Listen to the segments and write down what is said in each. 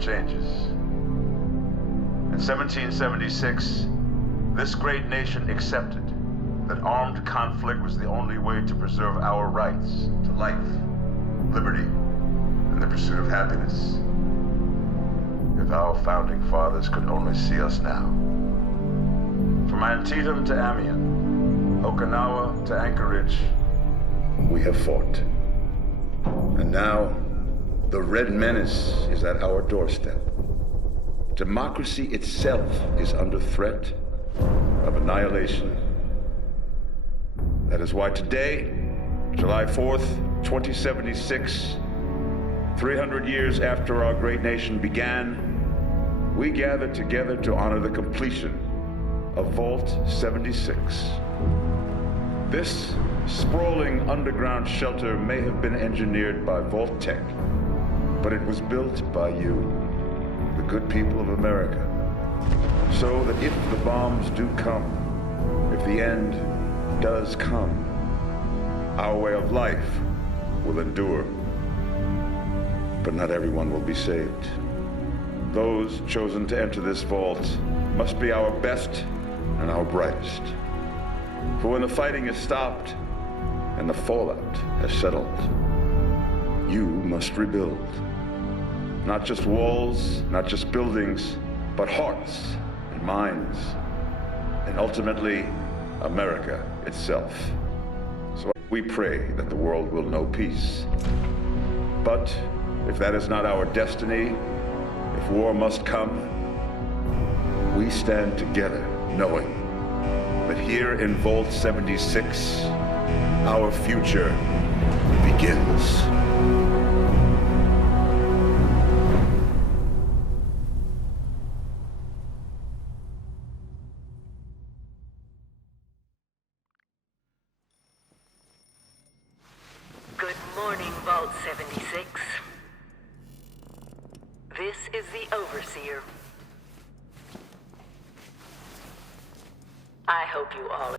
changes. In 1776, this great nation accepted that armed conflict was the only way to preserve our rights to life, liberty, and the pursuit of happiness. If our founding fathers could only see us now. From Antietam to Amiens, Okinawa to Anchorage, we have fought. And now, the Red Menace is at our doorstep. Democracy itself is under threat of annihilation. That is why today, July 4th, 2076, 300 years after our great nation began, we gather together to honor the completion of Vault 76. This sprawling underground shelter may have been engineered by Vault Tech, but it was built by you, the good people of America, so that if the bombs do come, if the end does come, our way of life will endure. But not everyone will be saved. Those chosen to enter this vault must be our best and our brightest. For when the fighting is stopped and the fallout has settled, you must rebuild. Not just walls, not just buildings, but hearts and minds, and ultimately, America itself. So we pray that the world will know peace. But if that is not our destiny, if war must come, we stand together knowing that here in Vault 76, our future begins. Good morning, Vault 76. This is the Overseer. I hope you all...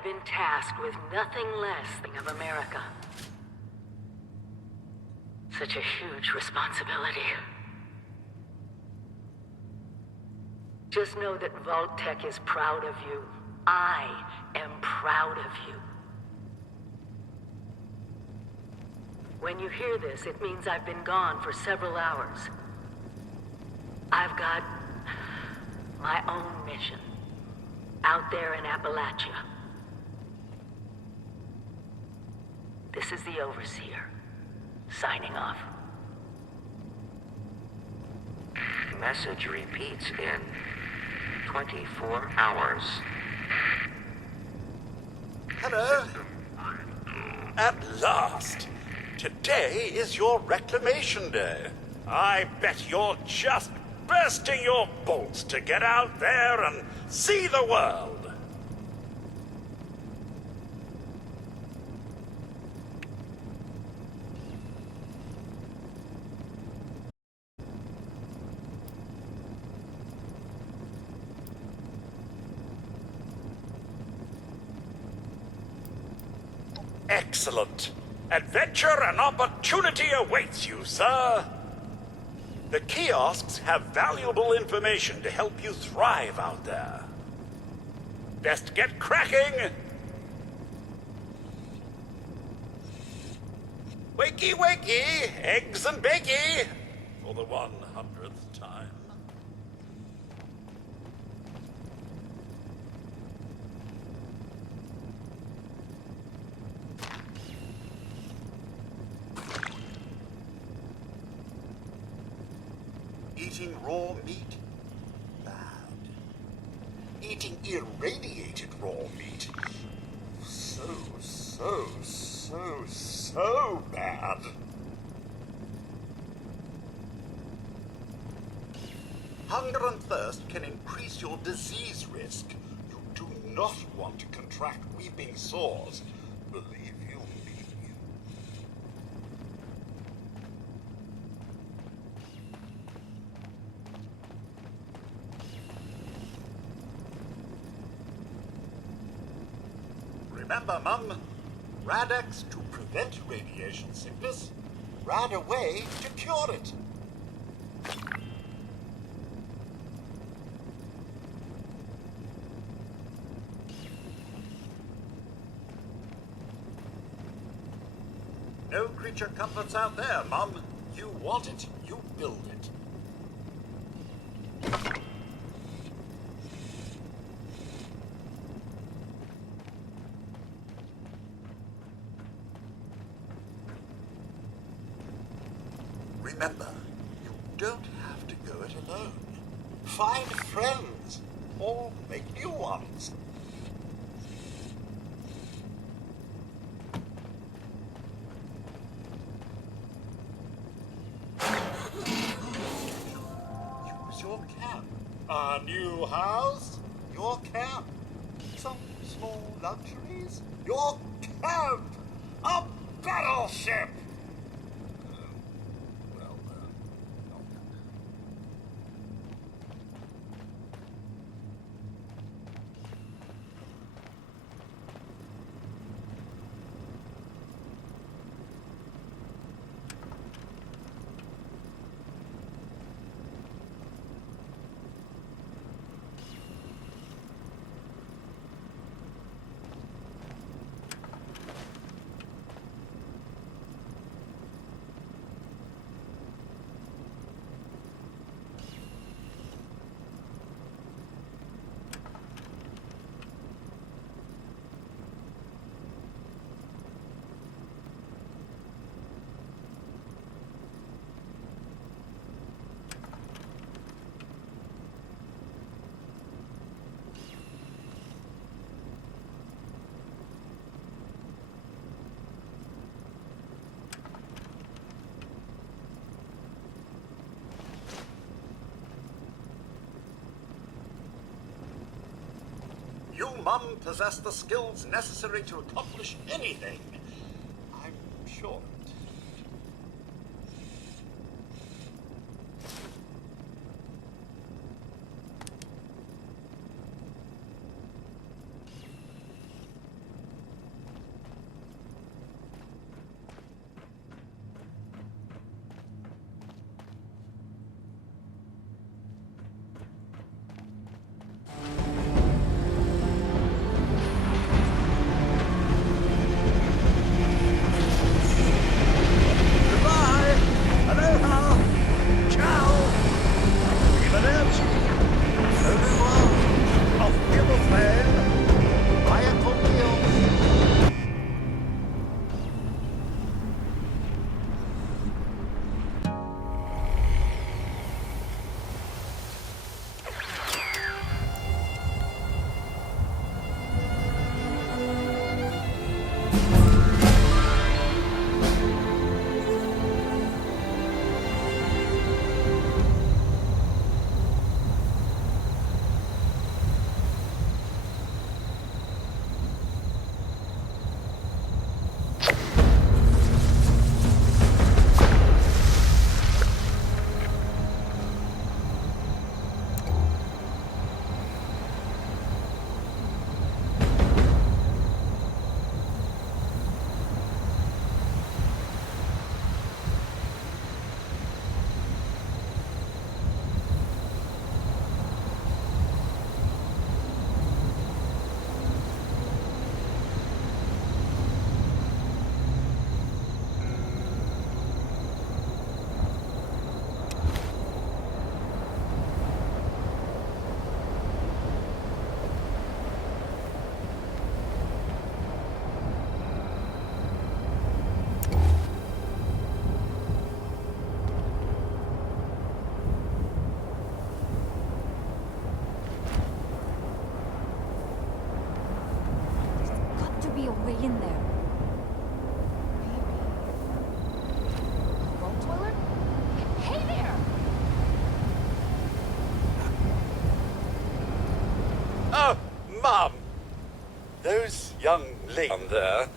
have been tasked with nothing less than of America. Such a huge responsibility. Just know that Vault-Tec is proud of you. I am proud of you. When you hear this, it means I've been gone for several hours. I've got my own mission out there in Appalachia. This is the Overseer, signing off. Message repeats in 24 hours. Hello? At last! Today is your reclamation day. I bet you're just bursting your bolts to get out there and see the world. Excellent. Adventure and opportunity awaits you, sir. The kiosks have valuable information to help you thrive out there. Best get cracking! Wakey, wakey, eggs and bakey, for the 100th time. Eating raw meat? Bad. Eating irradiated raw meat? So bad. Hunger and thirst can increase your disease risk. You do not want to contract weeping sores. Believe you me. Remember, Mum, Rad-X to prevent radiation sickness, Rad-Away to cure it. No creature comforts out there, Mum. You want it, you build it. Remember, you don't have to go it alone. Find friends, or make new ones. Use your camp. A new house, your camp. Some small luxuries, your camp. A battleship. You, Mum, possess the skills necessary to accomplish anything. I'm sure of it. Those young ladies on there,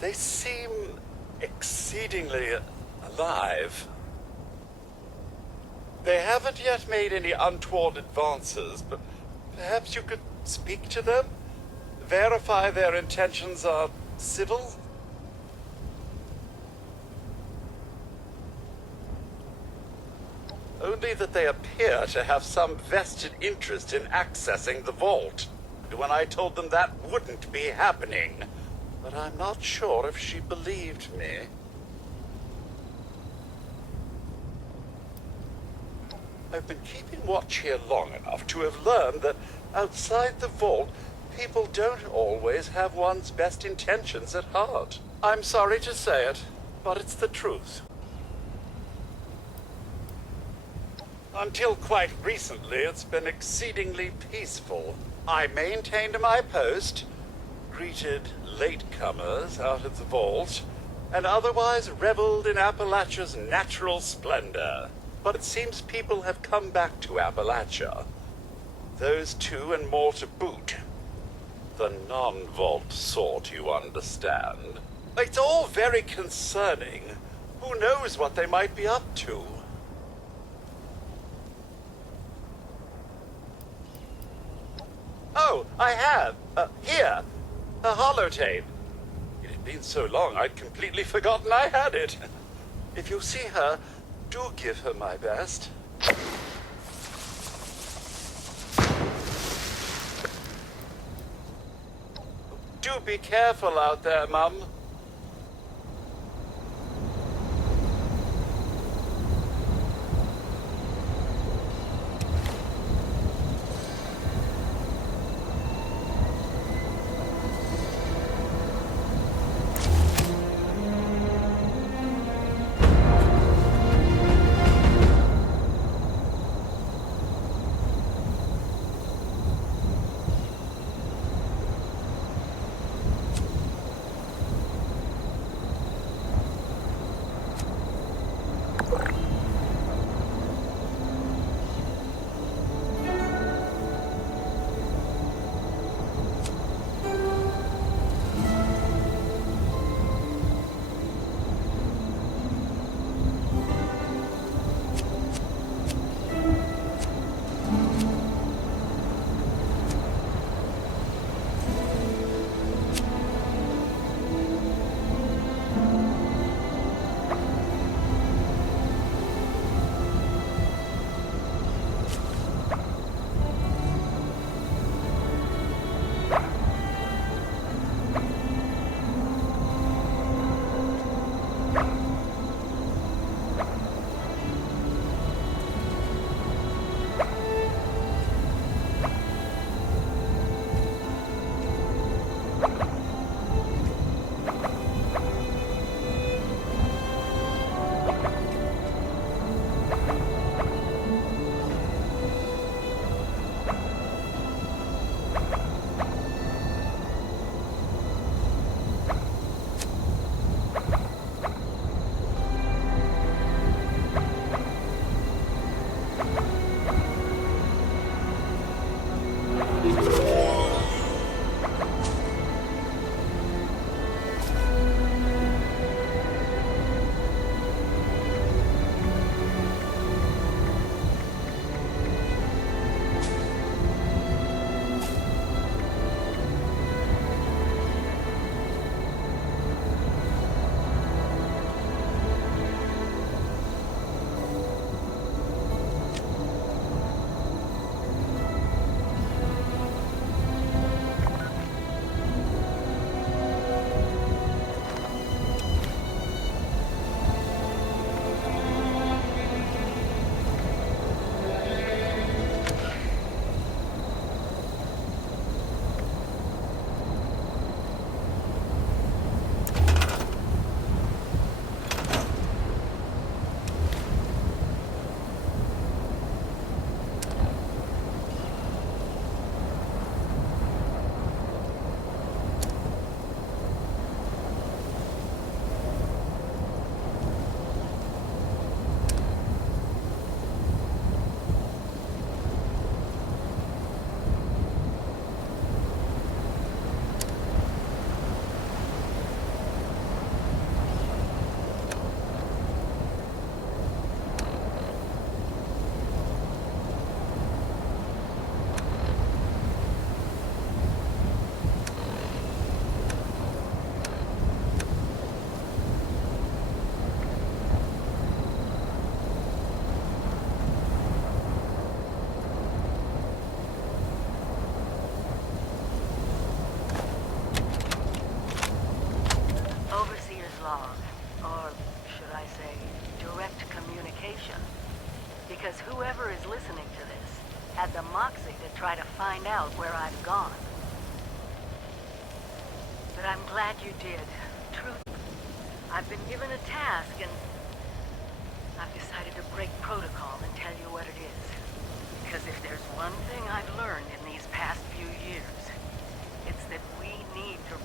they seem exceedingly alive. They haven't yet made any untoward advances, but perhaps you could speak to them? Verify their intentions are civil? Only that they appear to have some vested interest in accessing the vault. When I told them that wouldn't be happening. But I'm not sure if she believed me. I've been keeping watch here long enough to have learned that outside the vault, people don't always have one's best intentions at heart. I'm sorry to say it, but it's the truth. Until quite recently, it's been exceedingly peaceful. I maintained my post, greeted latecomers out of the vault, and otherwise reveled in Appalachia's natural splendor. But it seems people have come back to Appalachia. Those two and more to boot. The non-vault sort, you understand. It's all very concerning. Who knows what they might be up to? Oh, I have. Here. A holotape. It had been so long I'd completely forgotten I had it. If you see her, do give her my best. Do be careful out there, Mum. because whoever is listening to this had the moxie to try to find out where I've gone. But I'm glad you did. Truth, I've been given a task and I've decided to break protocol and tell you what it is. Because if there's one thing I've learned in these past few years, it's that we need to...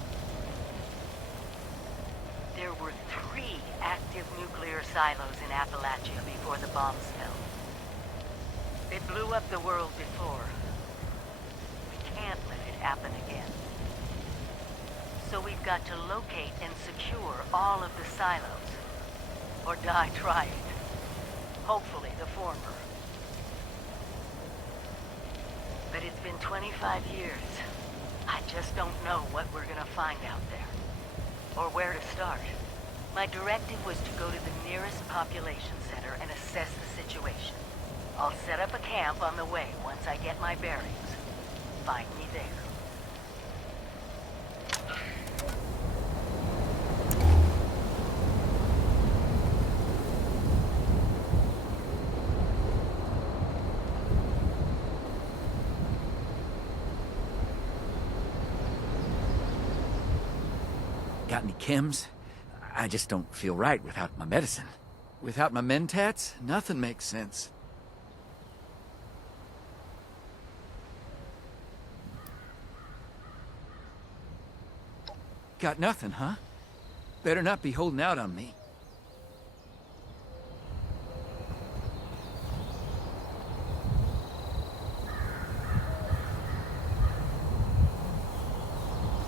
There were 3 active nuclear silos in Appalachia before the bombs fell. They blew up the world before. We can't let it happen again. So we've got to locate and secure all of the silos. Or die trying. Hopefully the former. But it's been 25 years. I just don't know what we're gonna find out there. Or where to start. My directive was to go to the nearest population center and assess the situation. I'll set up a camp on the way once I get my bearings. Find me there. Got any chems? I just don't feel right without my medicine. Without my mentats, nothing makes sense. Got nothing, huh? Better not be holding out on me.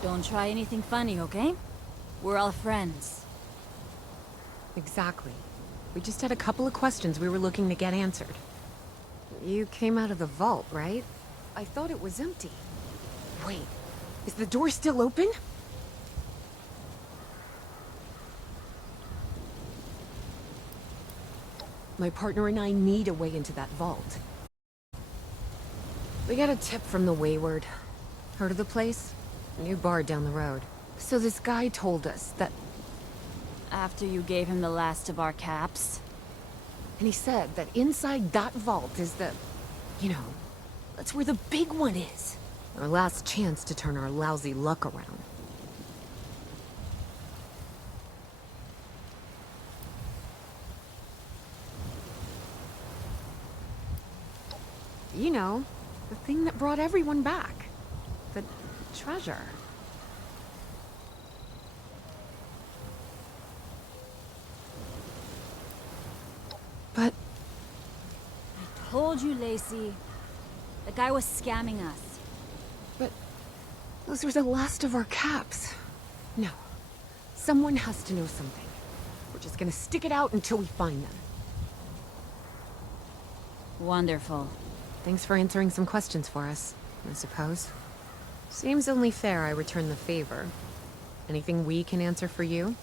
Don't try anything funny, okay? We're all friends. Exactly. We just had a couple of questions we were looking to get answered. You came out of the vault, right? I thought it was empty. Wait, is the door still open? My partner and I need a way into that vault. We got a tip from the Wayward. Heard of the place? A new bar down the road. So this guy told us that... After you gave him the last of our caps. And he said that inside that vault is the... You know, that's where the big one is. Our last chance to turn our lousy luck around. You know, the thing that brought everyone back. The treasure. But... I told you, Lacey. The guy was scamming us. But... those were the last of our caps. No. Someone has to know something. We're just gonna stick it out until we find them. Wonderful. Thanks for answering some questions for us, I suppose. Seems only fair I return the favor. Anything we can answer for you?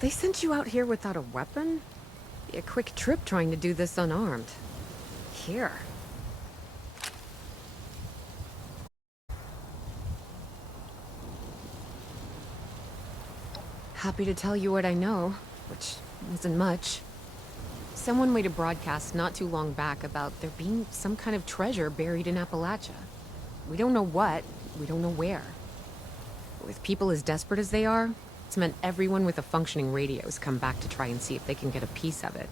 They sent you out here without a weapon? Be a quick trip trying to do this unarmed. Here. Happy to tell you what I know, which isn't much. Someone made a broadcast not too long back about there being some kind of treasure buried in Appalachia. We don't know what, we don't know where. With people as desperate as they are, it's meant everyone with a functioning radio has come back to try and see if they can get a piece of it.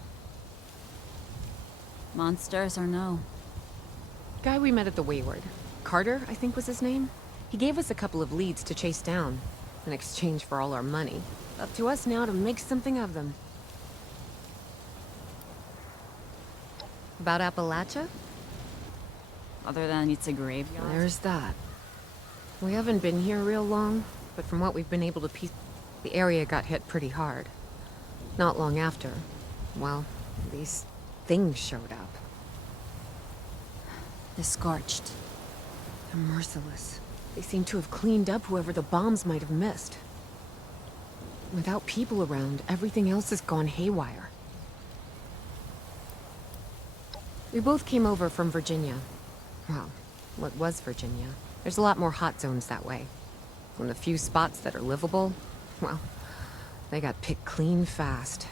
Monsters or no? Guy we met at the Wayward. Carter, I think was his name. He gave us a couple of leads to chase down, in exchange for all our money. Up to us now to make something of them. About Appalachia? Other than it's a graveyard? There's that. We haven't been here real long, but from what we've been able to piece... The area got hit pretty hard. Not long after, well, these things showed up. The Scorched. They're merciless. They seem to have cleaned up whoever the bombs might have missed. Without people around, everything else has gone haywire. We both came over from Virginia. Well, what was Virginia? There's a lot more hot zones that way. And the few spots that are livable, well, They got picked clean fast.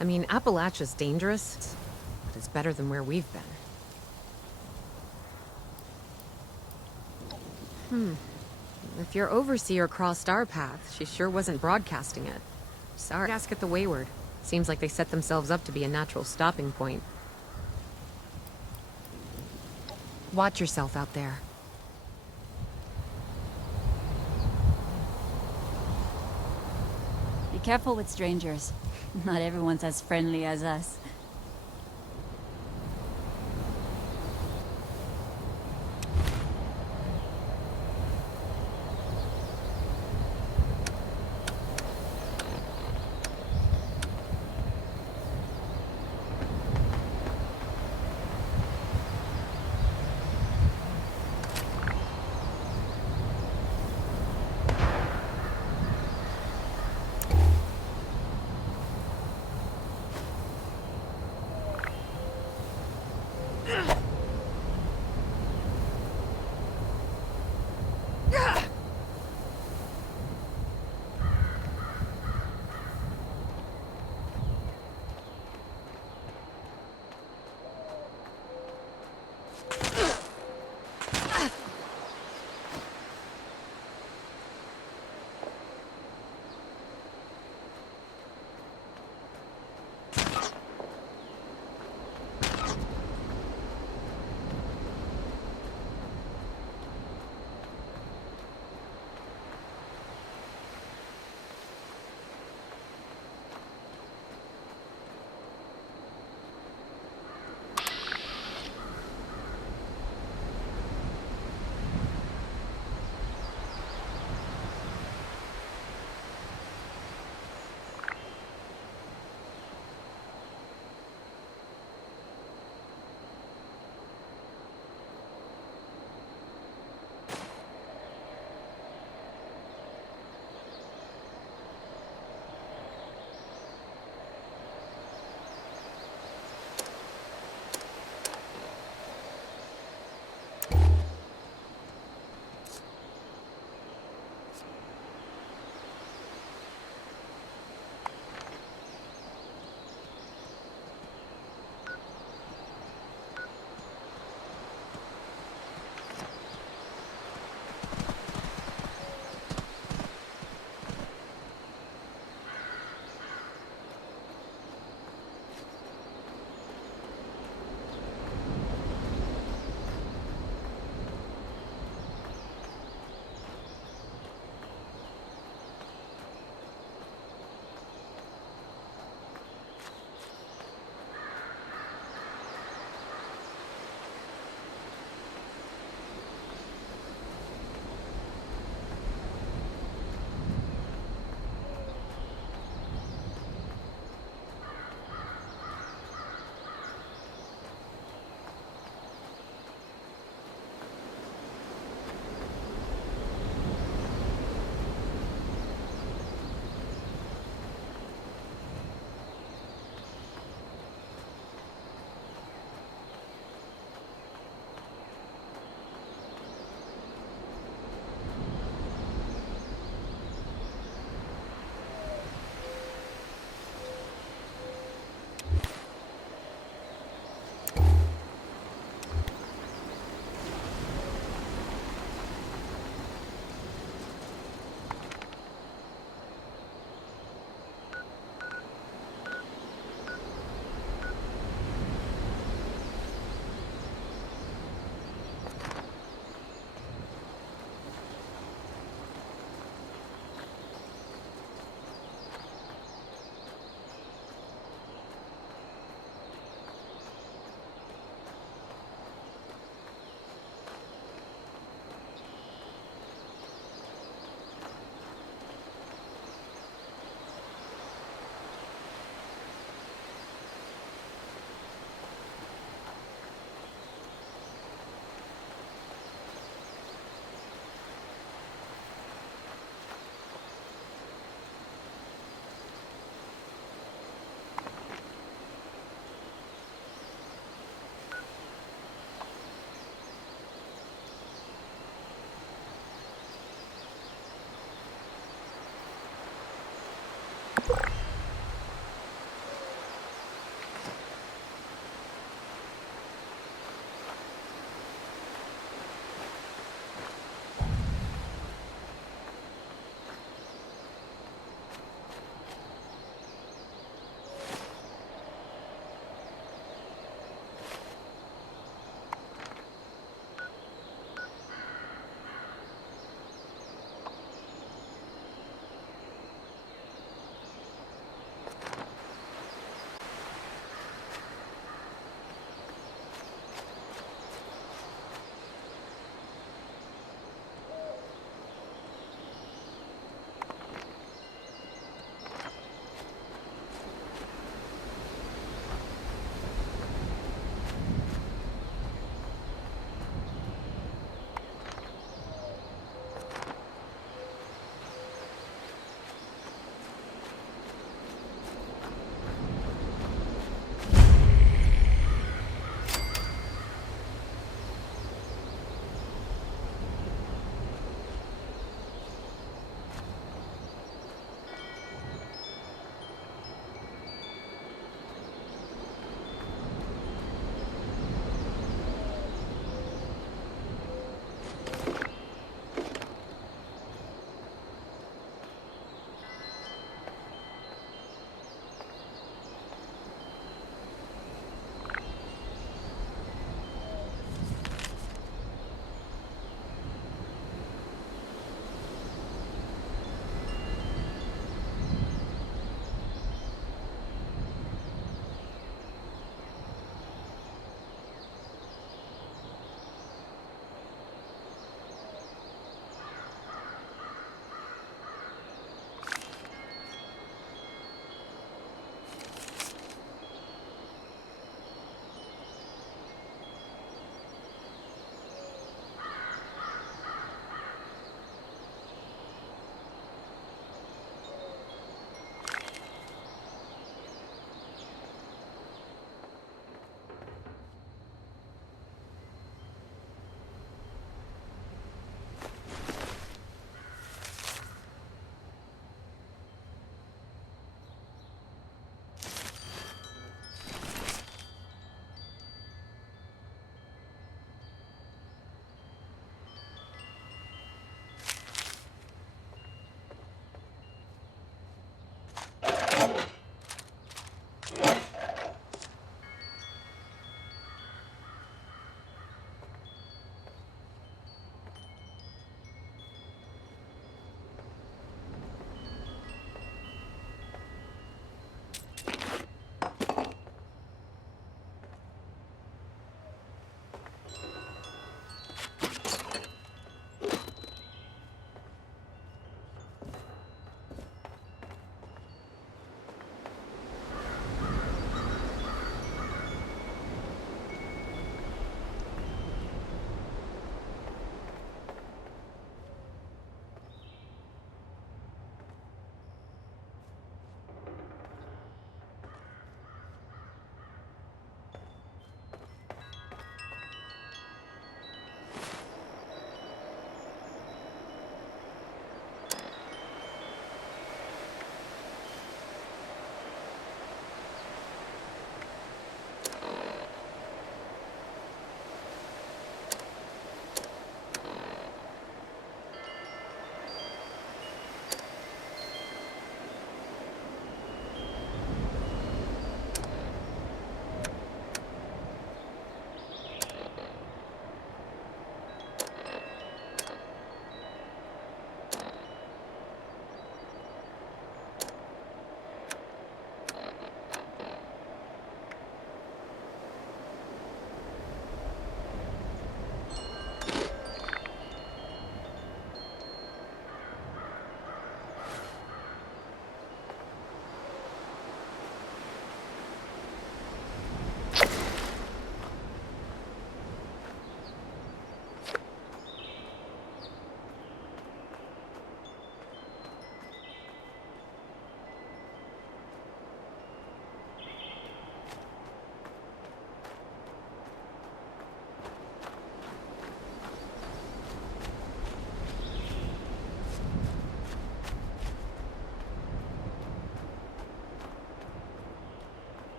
I mean, Appalachia's dangerous, but it's better than where we've been. If your overseer crossed our path, she sure wasn't broadcasting it. Sorry, ask at the Wayward. Seems like they set themselves up to be a natural stopping point. Watch yourself out there. Be careful with strangers. Not everyone's as friendly as us.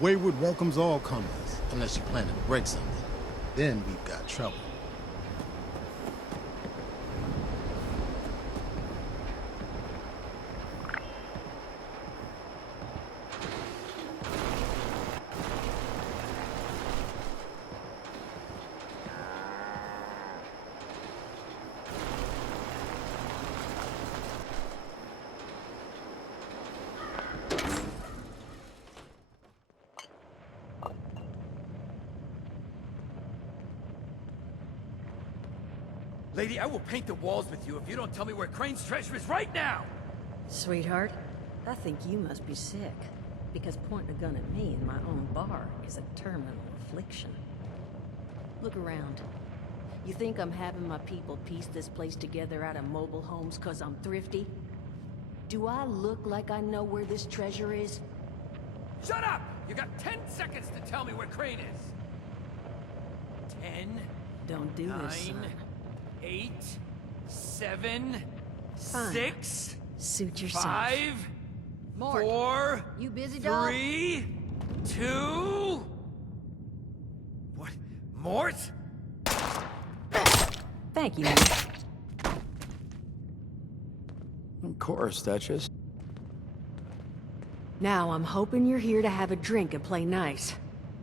Wayward welcomes all comers, unless you plan to break something. Then we've got trouble. Lady, I will paint the walls with you if you don't tell me where Crane's treasure is right now! Sweetheart, I think you must be sick. Because pointing a gun at me in my own bar is a terminal affliction. Look around. You think I'm having my people piece this place together out of mobile homes cause I'm thrifty? Do I look like I know where this treasure is? Shut up! You got 10 seconds to tell me where Crane is. 10, Don't do this, 9, son. 8, 7, Fine. 6, Suit yourself. 5, Mort, 4, you busy, dog? 3, 2... What? Mort? Thank you, Mort. Of course, Duchess. Now I'm hoping you're here to have a drink and play nice.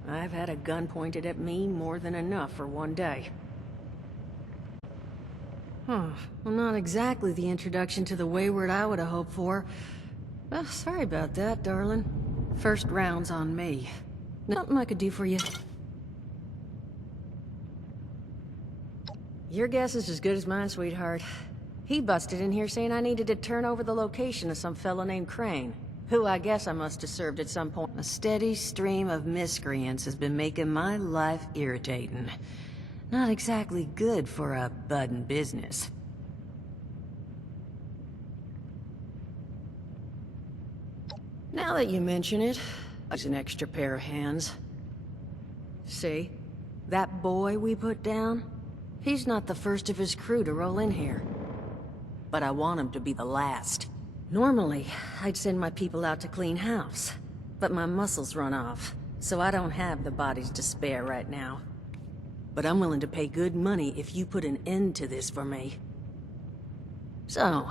I've had a gun pointed at me more than enough for one day. Well, not exactly the introduction to the Wayward I would have hoped for. Well, sorry about that, darling. First round's on me. Nothing I could do for you. Your guess is as good as mine, sweetheart. He busted in here saying I needed to turn over the location of some fellow named Crane, who I guess I must have served at some point. A steady stream of miscreants has been making my life irritating. Not exactly good for a budding business. Now that you mention it, there's an extra pair of hands. See? That boy we put down? He's not the first of his crew to roll in here. But I want him to be the last. Normally, I'd send my people out to clean house. But my muscles run off, so I don't have the bodies to spare right now. But I'm willing to pay good money if you put an end to this for me. So,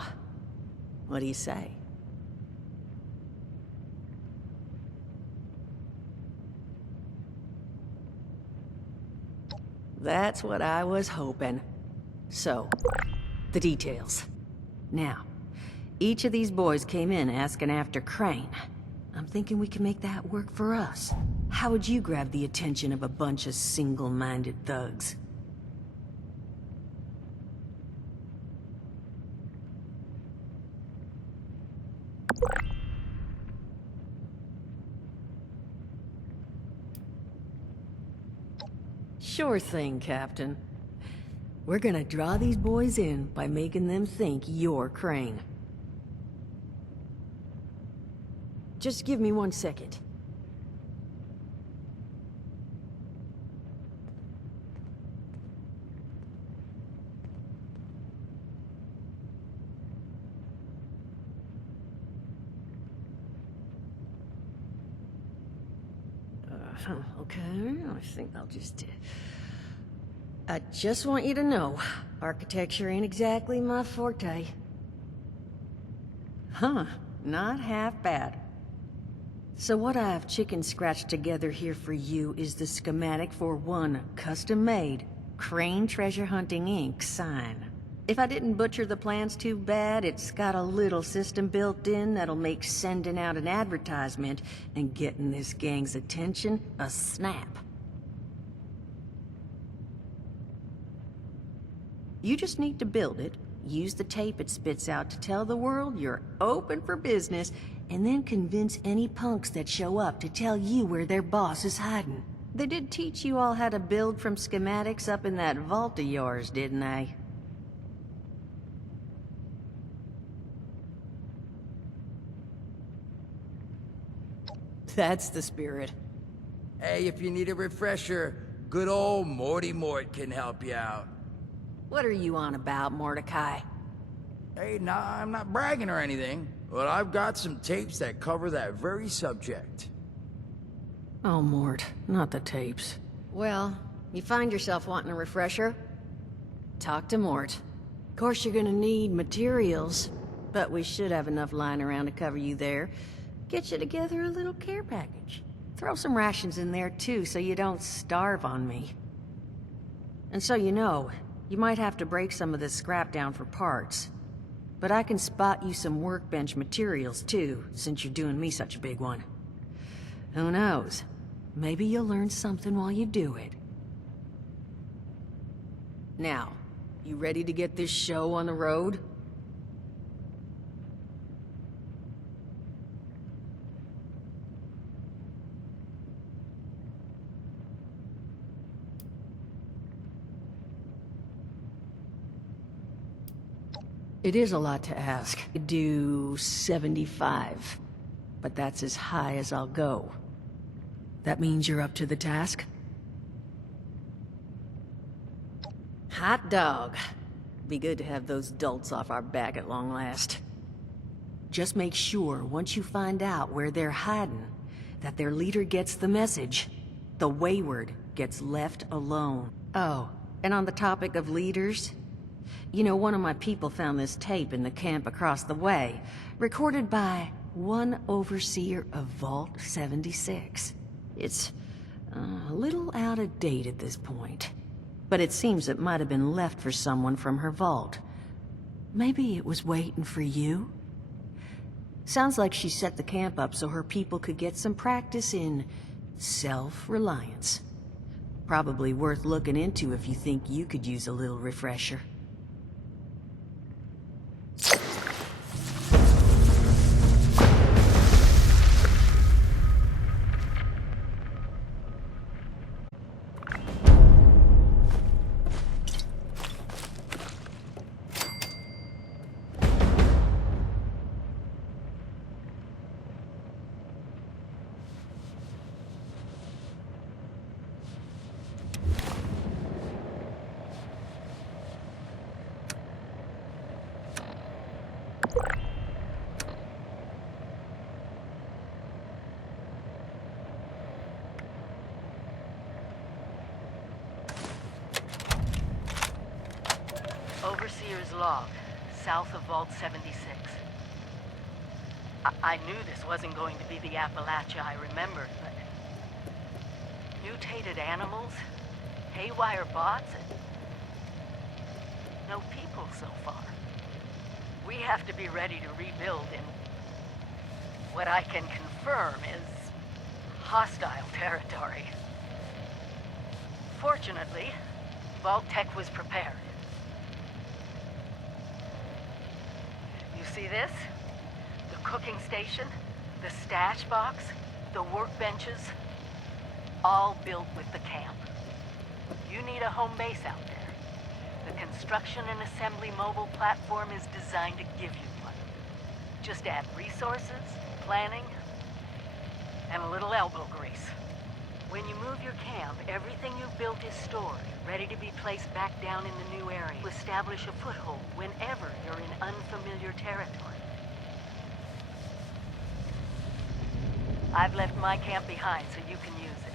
what do you say? That's what I was hoping. So, the details. Now, each of these boys came in asking after Crane. I'm thinking we can make that work for us. How would you grab the attention of a bunch of single-minded thugs? Sure thing, Captain. We're gonna draw these boys in by making them think you're Crane. Just give me 1 second. Okay, I think I'll just... I just want you to know, architecture ain't exactly my forte. Huh, not half bad. So what I've chicken scratched together here for you is the schematic for one custom-made Crane Treasure Hunting Inc. sign. If I didn't butcher the plans too bad, it's got a little system built in that'll make sending out an advertisement and getting this gang's attention a snap. You just need to build it, use the tape it spits out to tell the world you're open for business, and then convince any punks that show up to tell you where their boss is hiding. They did teach you all how to build from schematics up in that vault of yours, didn't they? That's the spirit. Hey, if you need a refresher, good old Morty Mort can help you out. What are you on about, Mordecai? Hey, nah, I'm not bragging or anything, but I've got some tapes that cover that very subject. Oh, Mort, not the tapes. Well, you find yourself wanting a refresher? Talk to Mort. Of course you're gonna need materials, but we should have enough lying around to cover you there. Get you together a little care package. Throw some rations in there too, so you don't starve on me. And so you know, you might have to break some of this scrap down for parts. But I can spot you some workbench materials too, since you're doing me such a big one. Who knows? Maybe you'll learn something while you do it. Now, you ready to get this show on the road? It is a lot to ask. I do 75, but that's as high as I'll go. That means you're up to the task? Hot dog. Be good to have those dolts off our back at long last. Just make sure, once you find out where they're hiding, that their leader gets the message. The wayward gets left alone. Oh, and on the topic of leaders, you know, one of my people found this tape in the camp across the way, recorded by one overseer of Vault 76. It's a little out of date at this point, but it seems it might have been left for someone from her vault. Maybe it was waiting for you? Sounds like she set the camp up so her people could get some practice in self-reliance. Probably worth looking into if you think you could use a little refresher. Overseer's log, south of Vault 76. I knew this wasn't going to be the Appalachia I remembered, but... mutated animals, haywire bots, and... no people so far. We have to be ready to rebuild in... what I can confirm is... hostile territory. Fortunately, Vault Tech was prepared. You see this? The cooking station, the stash box, the workbenches, all built with the camp. You need a home base out there. The construction and assembly mobile platform is designed to give you one. Just add resources, planning, and a little elbow grease. When you move your camp, everything you built is stored, ready to be placed back down in the new area. Establish a foothold whenever you're in unfamiliar territory. I've left my camp behind so you can use it.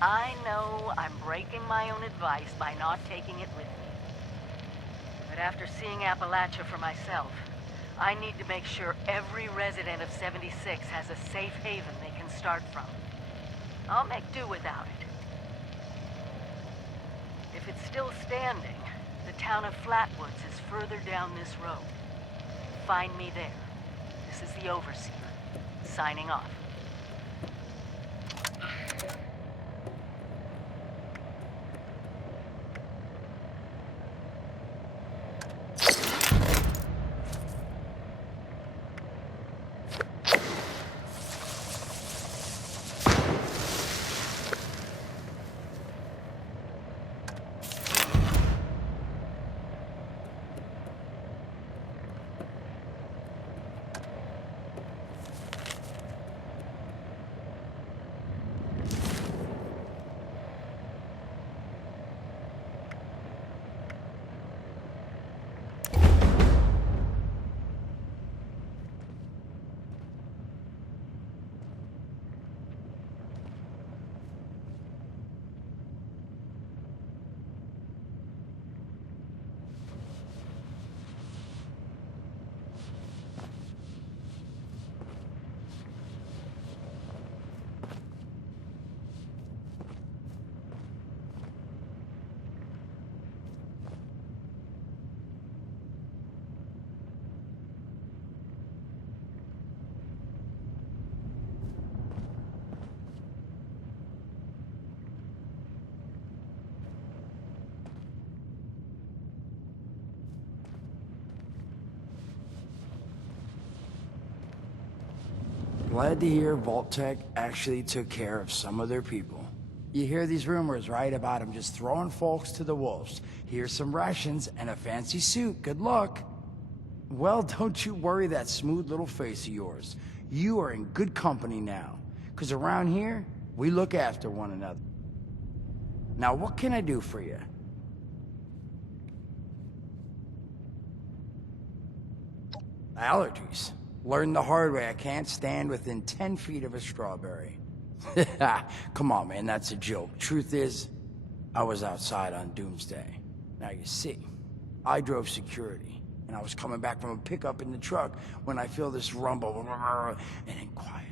I know I'm breaking my own advice by not taking it with me. But after seeing Appalachia for myself, I need to make sure every resident of 76 has a safe haven they can start from. I'll make do without it. If it's still standing, the town of Flatwoods is further down this road. Find me there. This is the Overseer, signing off. Glad to hear Vault-Tec actually took care of some of their people. You hear these rumors, right, about them just throwing folks to the wolves. Here's some rations and a fancy suit. Good luck. Well, don't you worry that smooth little face of yours. You are in good company now. 'Cause around here, we look after one another. Now, what can I do for you? Allergies. Learned the hard way I can't stand within 10 feet of a strawberry. Come on, man, that's a joke. Truth is, I was outside on Doomsday. Now you see, I drove security, and I was coming back from a pickup in the truck when I feel this rumble, and then quiet.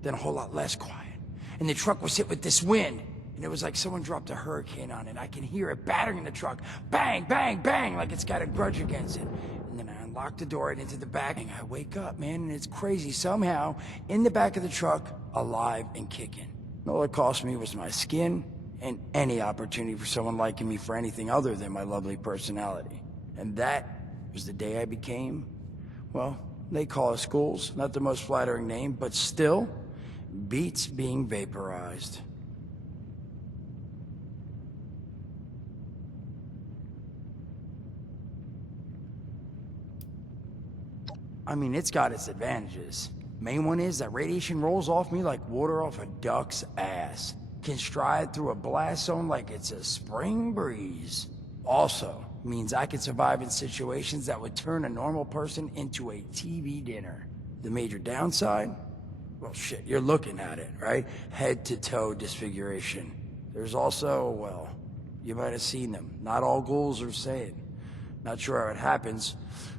Then a whole lot less quiet. And the truck was hit with this wind, and it was like someone dropped a hurricane on it. I can hear it battering the truck. Bang, bang, bang, like it's got a grudge against it. And then I unlock the door and into the back, and I wake up, man, and it's crazy. Somehow, in the back of the truck, alive and kicking. All it cost me was my skin and any opportunity for someone liking me for anything other than my lovely personality. And that was the day I became, well, they call us ghouls. Not the most flattering name, but still, beats being vaporized. I mean, it's got its advantages. Main one is that radiation rolls off me like water off a duck's ass. Can stride through a blast zone like it's a spring breeze. Also, means I can survive in situations that would turn a normal person into a TV dinner. The major downside? Well, shit, you're looking at it, right? Head to toe disfiguration. There's also, well, you might have seen them. Not all ghouls are sane. Not sure how it happens,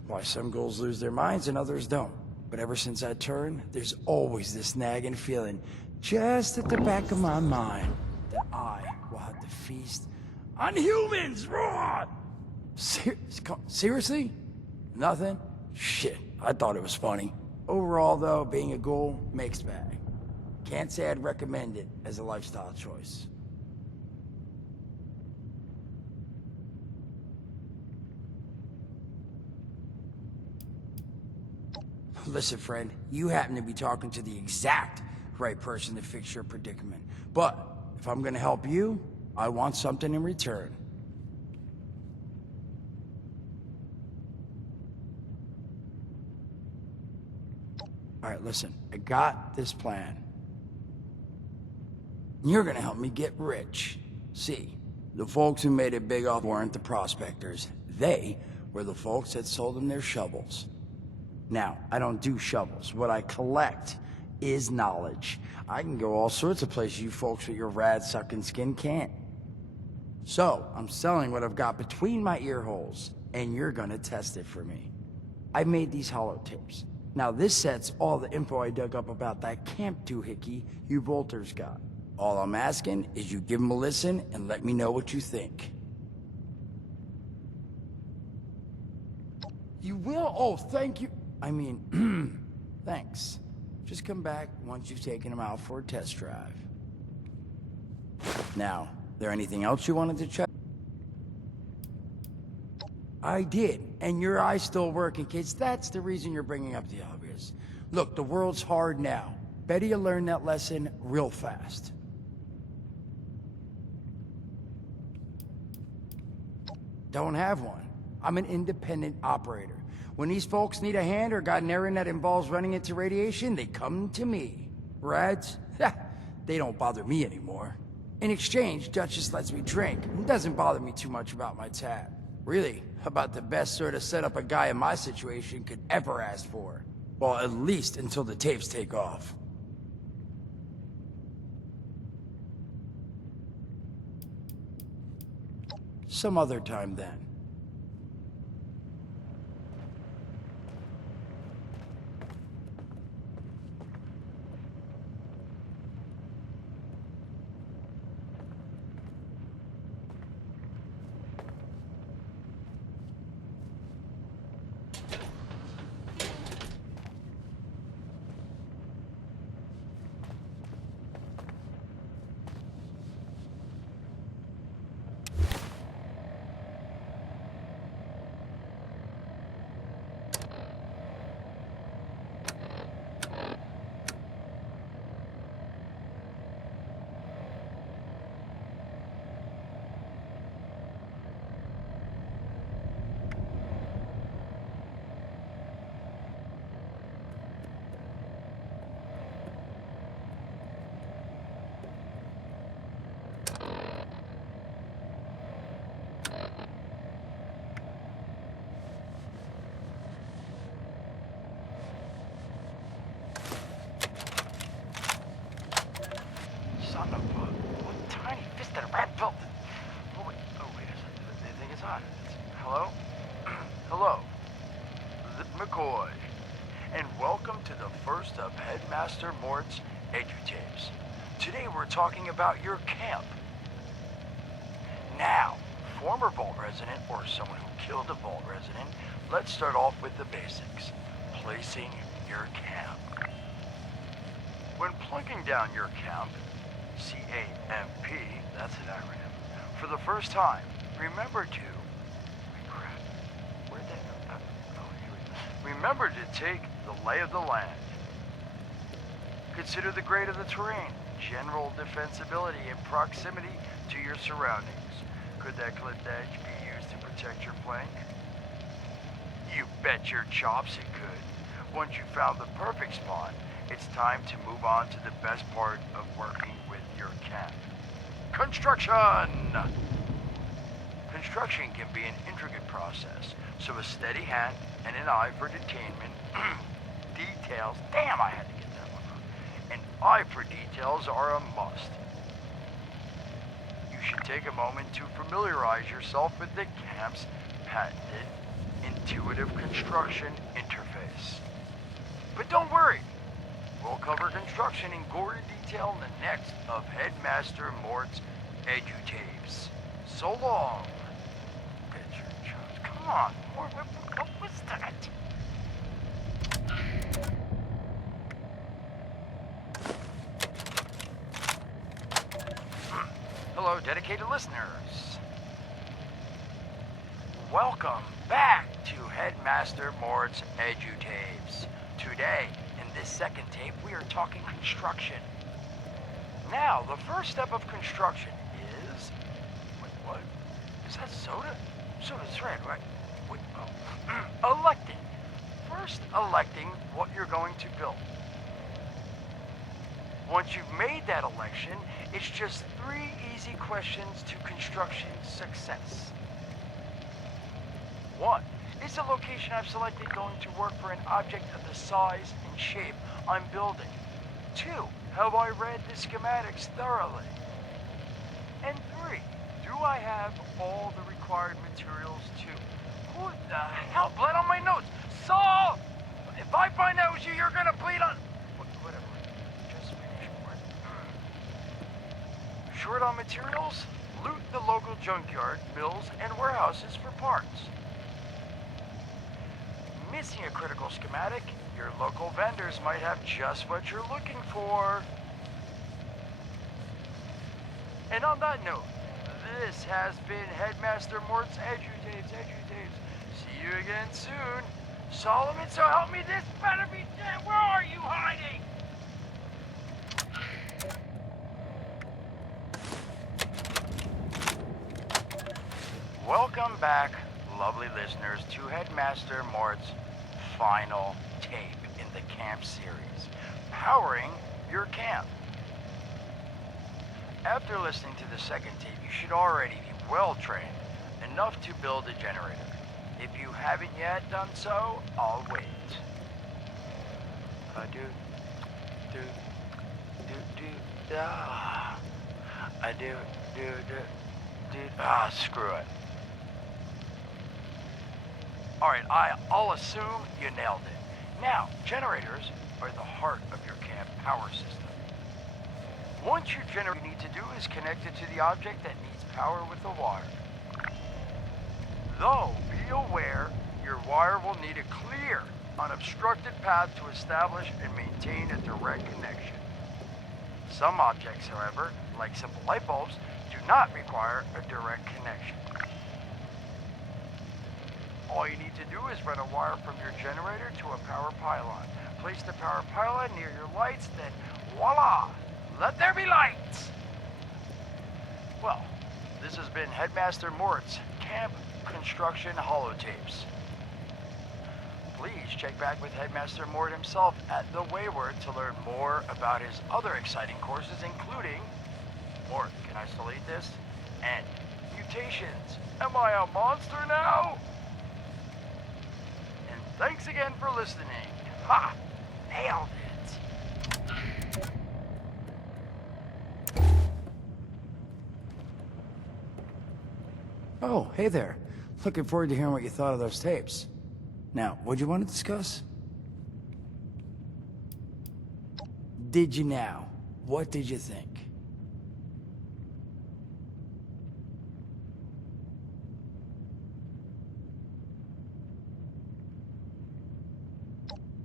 why some ghouls lose their minds and others don't. But ever since I turned, there's always this nagging feeling just at the back of my mind that I will have to feast on humans! Raw! Seriously? Nothing? Shit, I thought it was funny. Overall, though, being a ghoul, mixed bag. Can't say I'd recommend it as a lifestyle choice. Listen, friend, you happen to be talking to the exact right person to fix your predicament. But if I'm gonna help you, I want something in return. All right, listen, I got this plan. You're gonna help me get rich. See, the folks who made it big off weren't the prospectors. They were the folks that sold them their shovels. Now, I don't do shovels. What I collect is knowledge. I can go all sorts of places you folks with your rad-sucking skin can't. So, I'm selling what I've got between my ear holes, and you're gonna test it for me. I made these holotapes. Now, this set's all the info I dug up about that camp doohickey you Volters got. All I'm asking is you give them a listen and let me know what you think. You will? Oh, thank you. I mean, thanks. Just come back once you've taken them out for a test drive. Now, there anything else you wanted to check? I did, and your eye's still working, kids. That's the reason you're bringing up the obvious. Look, the world's hard now. Better you learn that lesson real fast. Don't have one. I'm an independent operator. When these folks need a hand or got an errand that involves running into radiation, they come to me. Rads? They don't bother me anymore. In exchange, Duchess lets me drink. It doesn't bother me too much about my tab. Really, about the best sort of setup a guy in my situation could ever ask for. Well, at least until the tapes take off. Some other time then. Headmaster Mort's edutapes. Today we're talking about your camp. Now, former Vault resident or someone who killed a Vault resident, let's start off with the basics. Placing your camp. When plunking down your camp, C-A-M-P, that's an acronym, for the first time, remember to... Where'd that go? Oh, here we go. Remember to take the lay of the land. Consider the grade of the terrain, general defensibility, and proximity to your surroundings. Could that cliff edge be used to protect your flank? You bet your chops it could. Once you found the perfect spot, it's time to move on to the best part of working with your camp. Construction! Construction can be an intricate process, so a steady hand and an eye for details. Damn, I had to get that one wrong. An eye for details are a must. You should take a moment to familiarize yourself with the camp's patented intuitive construction interface. But don't worry, we'll cover construction in gory detail in the next of Headmaster Mort's edutapes. So long. Picture chops. Come on, Mort, what was that? Hello, dedicated listeners. Welcome back to Headmaster Mort's edutapes. Today, in this second tape, we are talking construction. Now, the first step of construction is... Wait, what? Is that soda? Soda's red, right? Wait, oh. Electing. First, electing what you're going to build. Once you've made that election, it's just 3 easy questions to construction success. 1. Is the location I've selected going to work for an object of the size and shape I'm building? 2. Have I read the schematics thoroughly? And 3. Do I have all the required materials too? Who the hell bled on my notes? Saul! If I find out it was you, you're gonna bleed on... Whatever. Just finish work. Short on materials? Loot the local junkyard, mills, and warehouses for parts. Missing a critical schematic, your local vendors might have just what you're looking for. And on that note, this has been Headmaster Mort's edutapes. See you again soon. Solomon, so help me, this better be dead. Where are you hiding? Welcome back, lovely listeners, to Headmaster Mort's final tape in the camp series, Powering Your Camp. After listening to the second tape, you should already be well trained, enough to build a generator. If you haven't yet done so, I'll wait. Screw it. Alright, I'll assume you nailed it. Now, generators are the heart of your camp power system. Once your generator, you need to do is connect it to the object that needs power with the wire. Though, be aware, your wire will need a clear, unobstructed path to establish and maintain a direct connection. Some objects, however, like simple light bulbs, do not require a direct connection. All you need to do is run a wire from your generator to a power pylon. Place the power pylon near your lights, then voila! Let there be lights! Well, this has been Headmaster Mort's Camp Construction Holotapes. Please check back with Headmaster Mort himself at the Wayward to learn more about his other exciting courses, including... Mort, can I still eat this? And mutations. Am I a monster now? And thanks again for listening. Ha! Nailed it. Oh, hey there. Looking forward to hearing what you thought of those tapes. Now, what'd you want to discuss? Did you now? What did you think?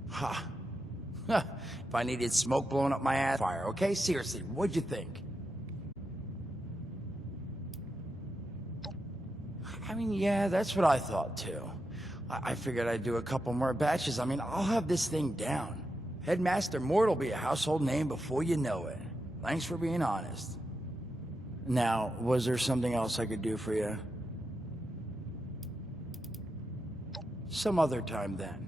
Ha. If I needed smoke blowing up my ass, fire, okay? Seriously, what'd you think? I mean, yeah, that's what I thought too. I figured I'd do a couple more batches. I mean, I'll have this thing down. Headmaster Mort will be a household name before you know it. Thanks for being honest. Now, was there something else I could do for you? Some other time then.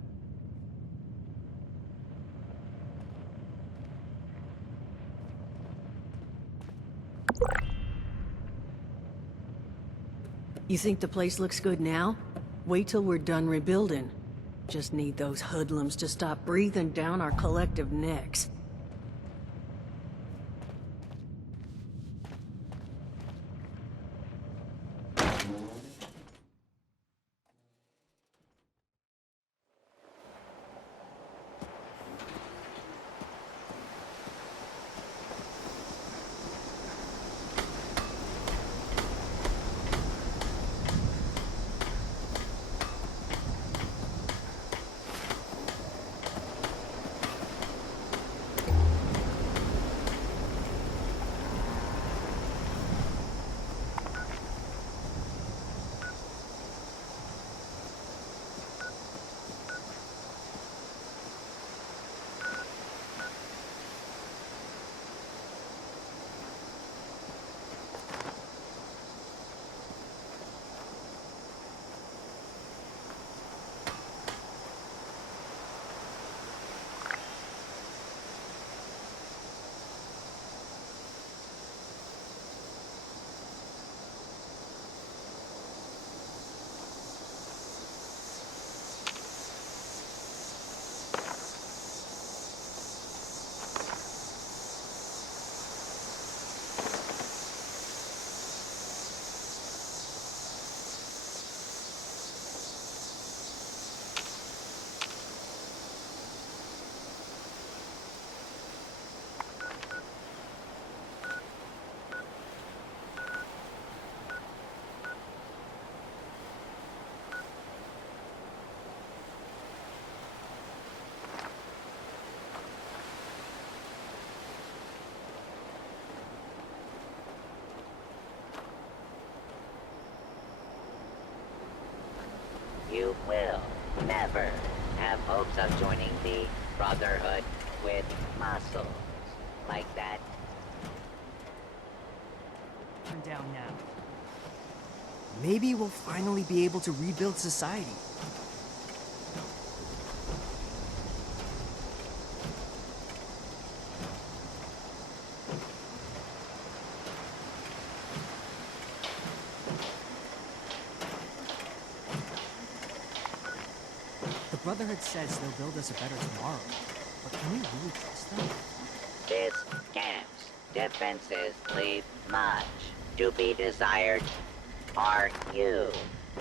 You think the place looks good now? Wait till we're done rebuilding. Just need those hoodlums to stop breathing down our collective necks. You will never have hopes of joining the Brotherhood with muscles like that. Turn down now. Maybe we'll finally be able to rebuild society. The Brotherhood says they'll build us a better tomorrow, but can we really trust them? This camp's defenses leave much to be desired. Are you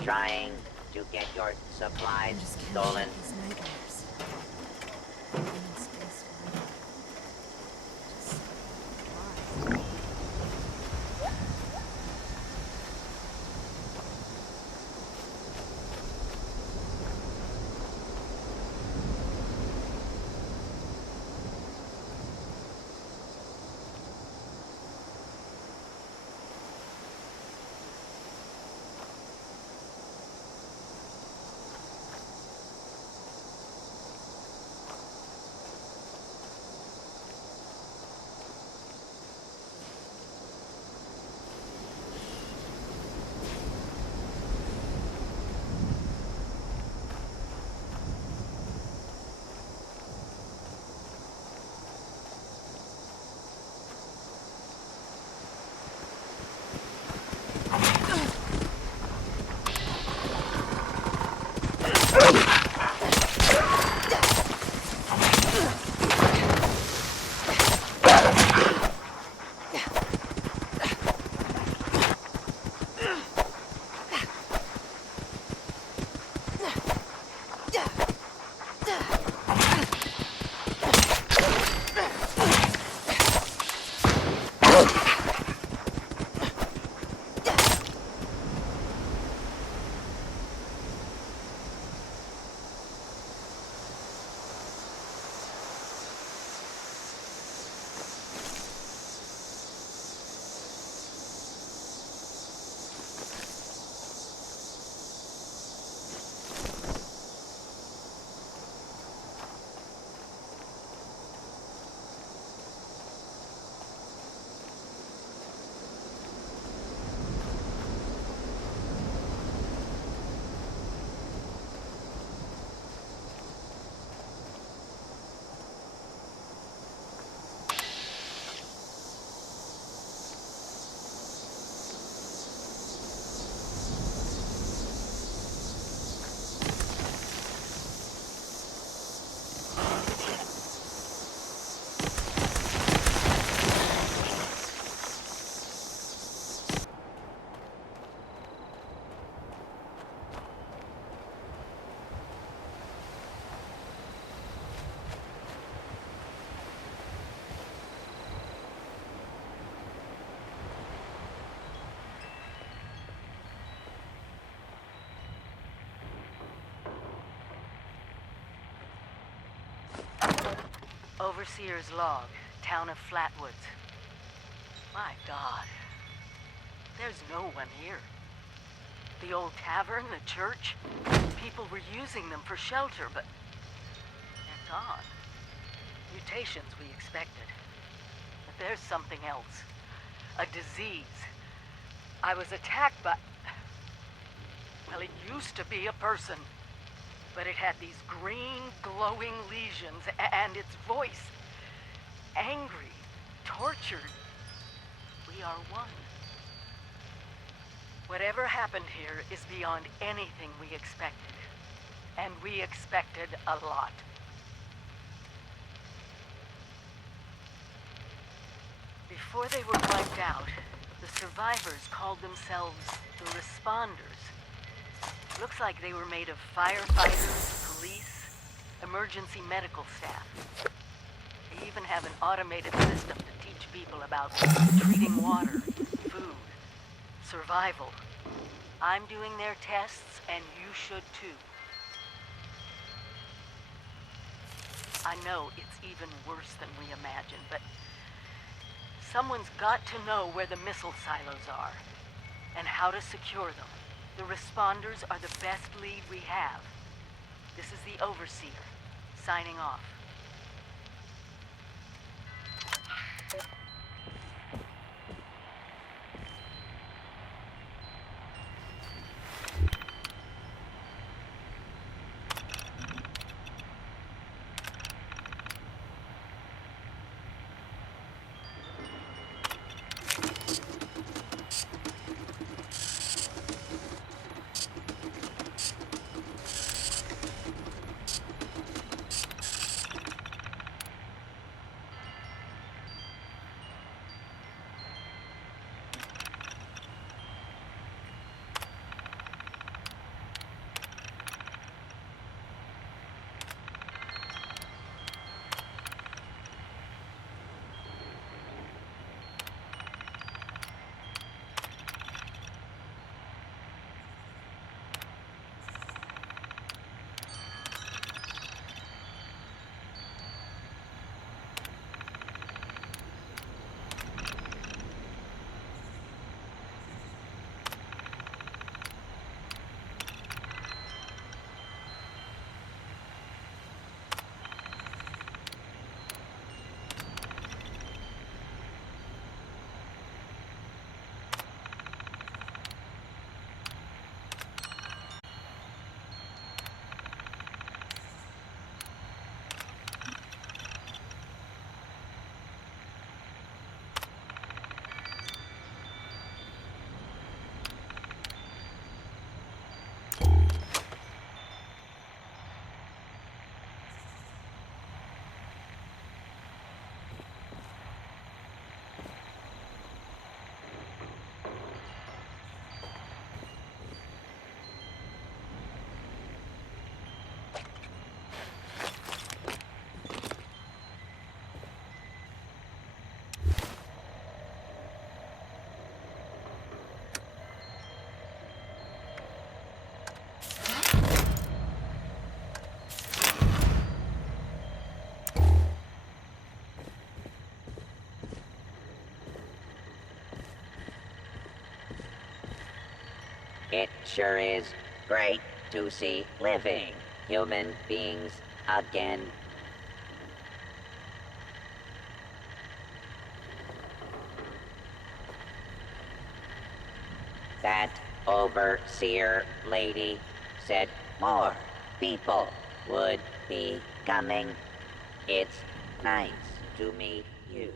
trying to get your supplies stolen? Overseer's log, town of Flatwoods. My God. There's no one here. The old tavern, the church, people were using them for shelter, but they're gone. Mutations we expected. But there's something else. A disease. I was attacked by... Well, it used to be a person. But it had these green, glowing lesions, and its voice. Angry, tortured. We are one. Whatever happened here is beyond anything we expected. And we expected a lot. Before they were wiped out, the survivors called themselves the Responders. Looks like they were made of firefighters, police, emergency medical staff. They even have an automated system to teach people about treating water, food, survival. I'm doing their tests, and you should too. I know it's even worse than we imagined, but someone's got to know where the missile silos are, and how to secure them. The Responders are the best lead we have. This is the Overseer, signing off. It sure is great to see living human beings again. That overseer lady said more people would be coming. It's nice to meet you.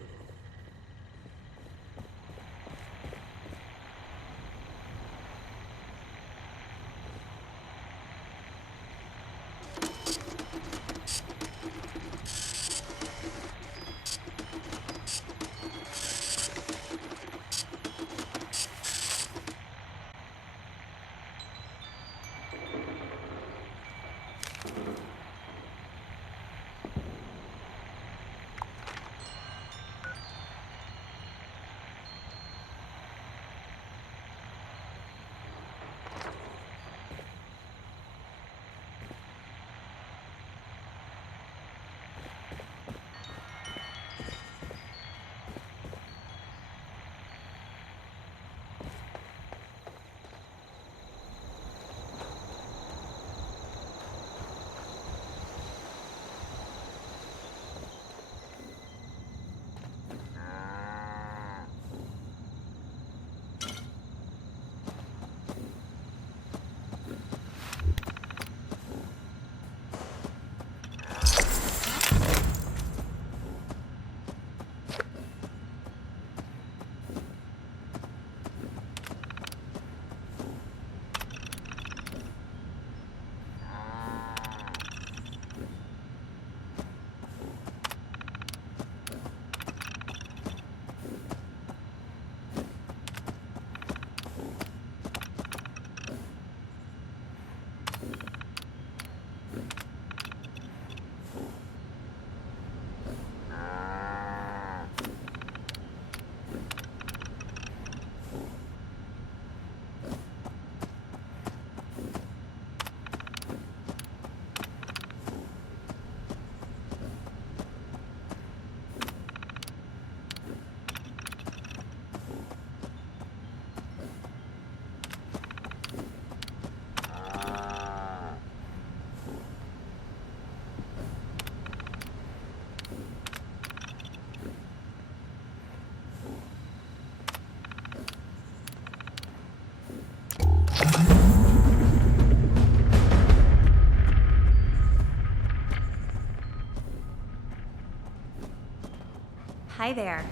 Hi there.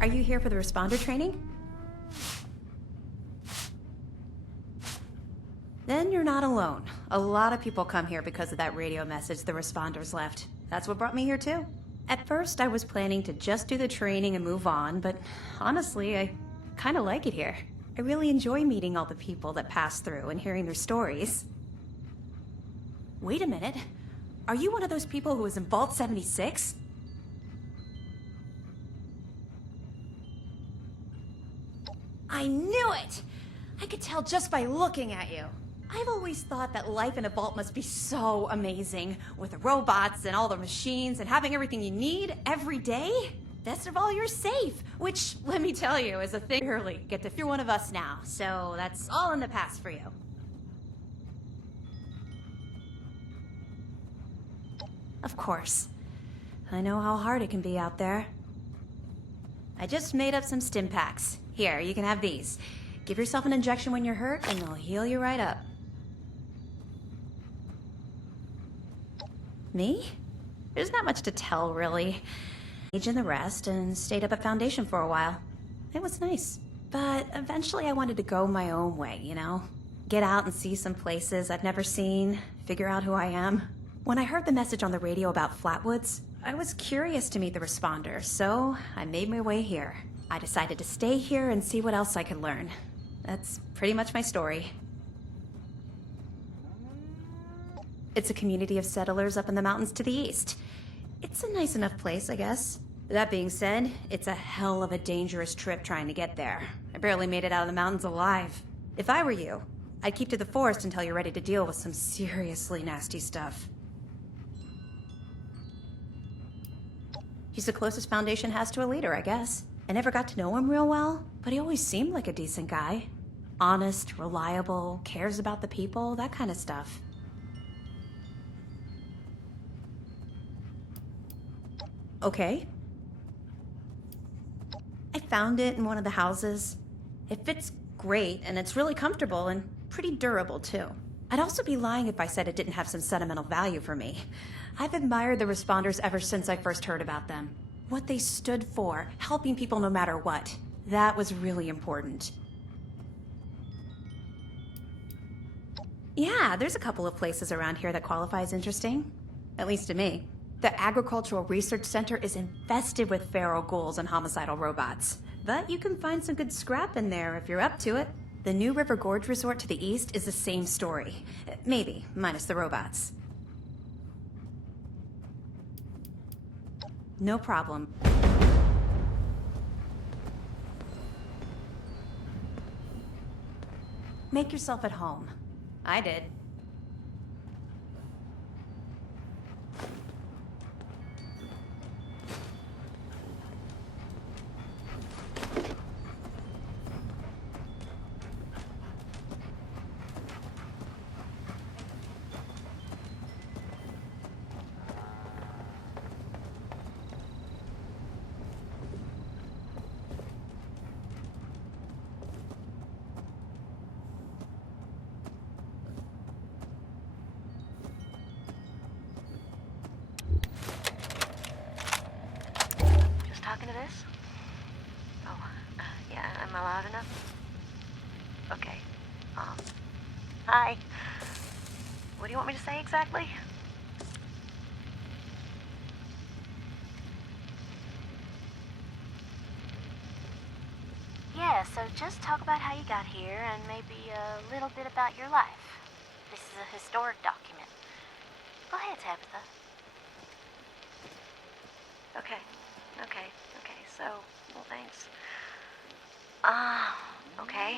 Are you here for the responder training? Then you're not alone. A lot of people come here because of that radio message the responders left. That's what brought me here too. At first, I was planning to just do the training and move on, but honestly, I kind of like it here. I really enjoy meeting all the people that pass through and hearing their stories. Wait a minute. Are you one of those people who was in Vault 76? I knew it! I could tell just by looking at you. I've always thought that life in a vault must be so amazing, with the robots and all the machines and having everything you need every day. Best of all, you're safe, which, let me tell you, is a thing. Early. Get to you're one of us now, so that's all in the past for you. Of course. I know how hard it can be out there. I just made up some stim packs. Here, you can have these. Give yourself an injection when you're hurt, and they'll heal you right up. Me? There's not much to tell, really. Age and the rest, and stayed up at Foundation for a while. It was nice. But eventually I wanted to go my own way, you know? Get out and see some places I've never seen, figure out who I am. When I heard the message on the radio about Flatwoods, I was curious to meet the responders, so I made my way here. I decided to stay here and see what else I could learn. That's pretty much my story. It's a community of settlers up in the mountains to the east. It's a nice enough place, I guess. That being said, it's a hell of a dangerous trip trying to get there. I barely made it out of the mountains alive. If I were you, I'd keep to the forest until you're ready to deal with some seriously nasty stuff. He's the closest Foundation has to a leader, I guess. I never got to know him real well, but he always seemed like a decent guy. Honest, reliable, cares about the people, that kind of stuff. Okay. I found it in one of the houses. It fits great, and it's really comfortable and pretty durable, too. I'd also be lying if I said it didn't have some sentimental value for me. I've admired the responders ever since I first heard about them. What they stood for, helping people no matter what. That was really important. Yeah, there's a couple of places around here that qualify as interesting. At least to me. The Agricultural Research Center is infested with feral ghouls and homicidal robots. But you can find some good scrap in there if you're up to it. The New River Gorge Resort to the east is the same story. Maybe, minus the robots. No problem. Make yourself at home. I did. Talking to this? Oh, yeah, am I loud enough? Okay. Hi. What do you want me to say exactly? Yeah, so just talk about how you got here and maybe a little bit about your life. This is a historic document. Go ahead, Tabitha. Okay. So, well, thanks. Okay.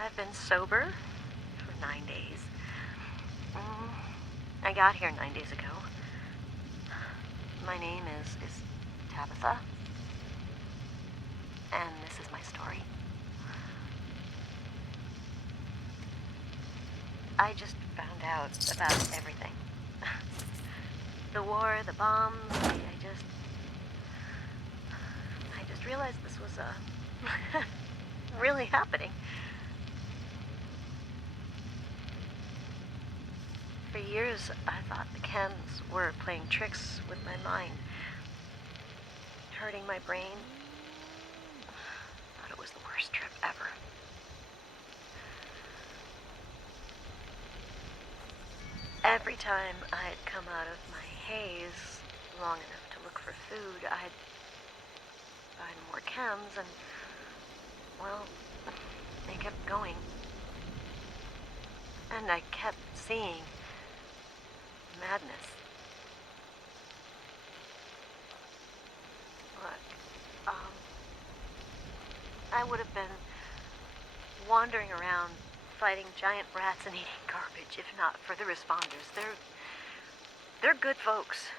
I've been sober for 9 days. I got here 9 days ago. My name is Tabitha. And this is my story. I just found out about everything. The war, the bombs, I just realized this was, really happening. For years, I thought the chems were playing tricks with my mind, hurting my brain. Thought it was the worst trip ever. Every time I'd come out of my haze long enough to look for food, I'd find more chems and, well, they kept going. And I kept seeing madness. Look, I would have been wandering around fighting giant rats and eating garbage if not for the responders. They're good folks.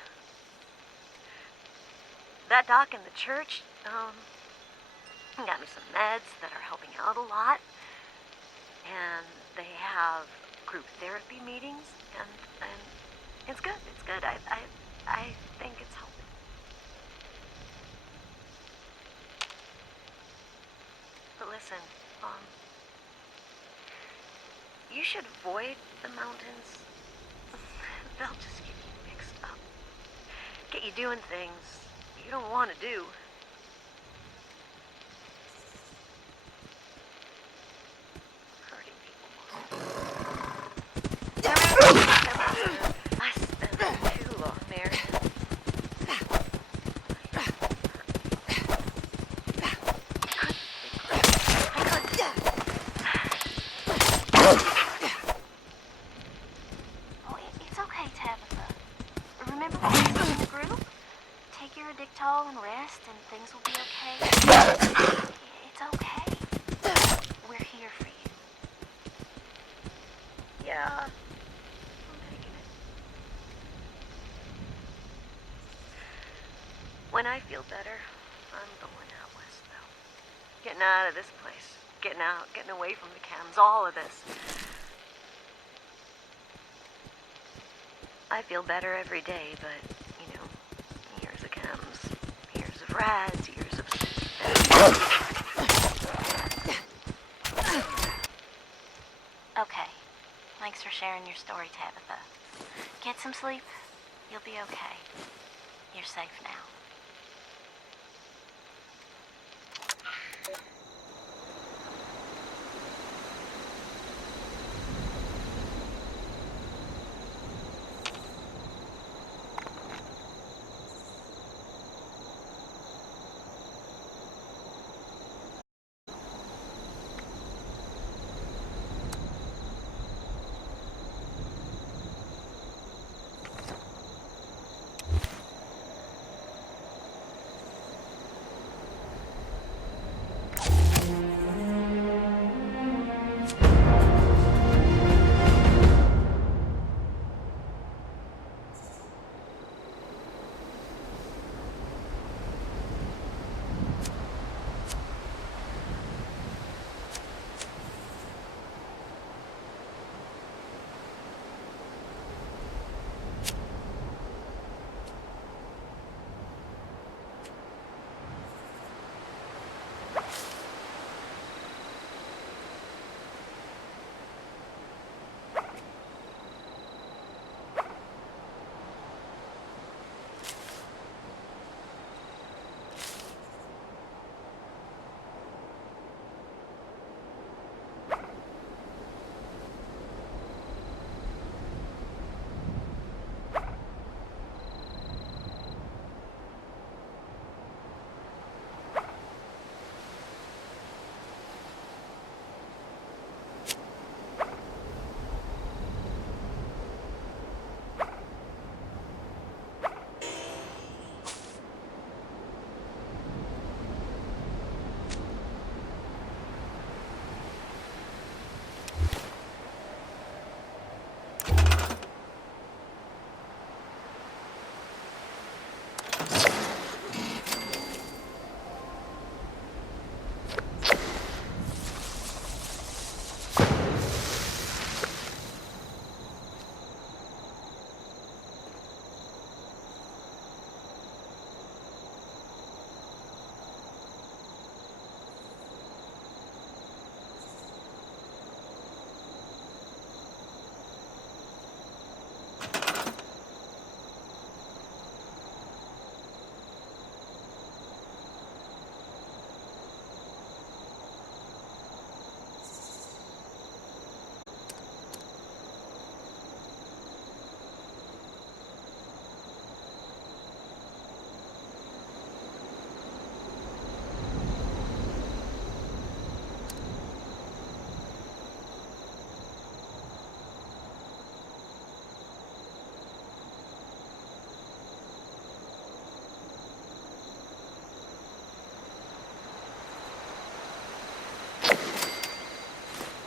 That doc in the church, got me some meds that are helping out a lot. And they have group therapy meetings, and it's good. It's good. I think it's helping. But listen, you should avoid the mountains. They'll just get you mixed up. Get you doing things you don't want to do. Hurting people. I spent too long there. And rest and things will be okay. It's okay. We're here for you. Yeah, I'm taking it. When I feel better, I'm going out west, though. Getting out of this place. Getting out, getting away from the chems, all of this. I feel better every day, but, you know, years of chems. Rads, years of Okay. Thanks for sharing your story, Tabitha. Get some sleep. You'll be okay. You're safe now.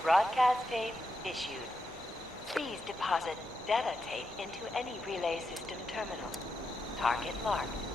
Broadcast tape issued. Please deposit data tape into any relay system terminal. Target marked.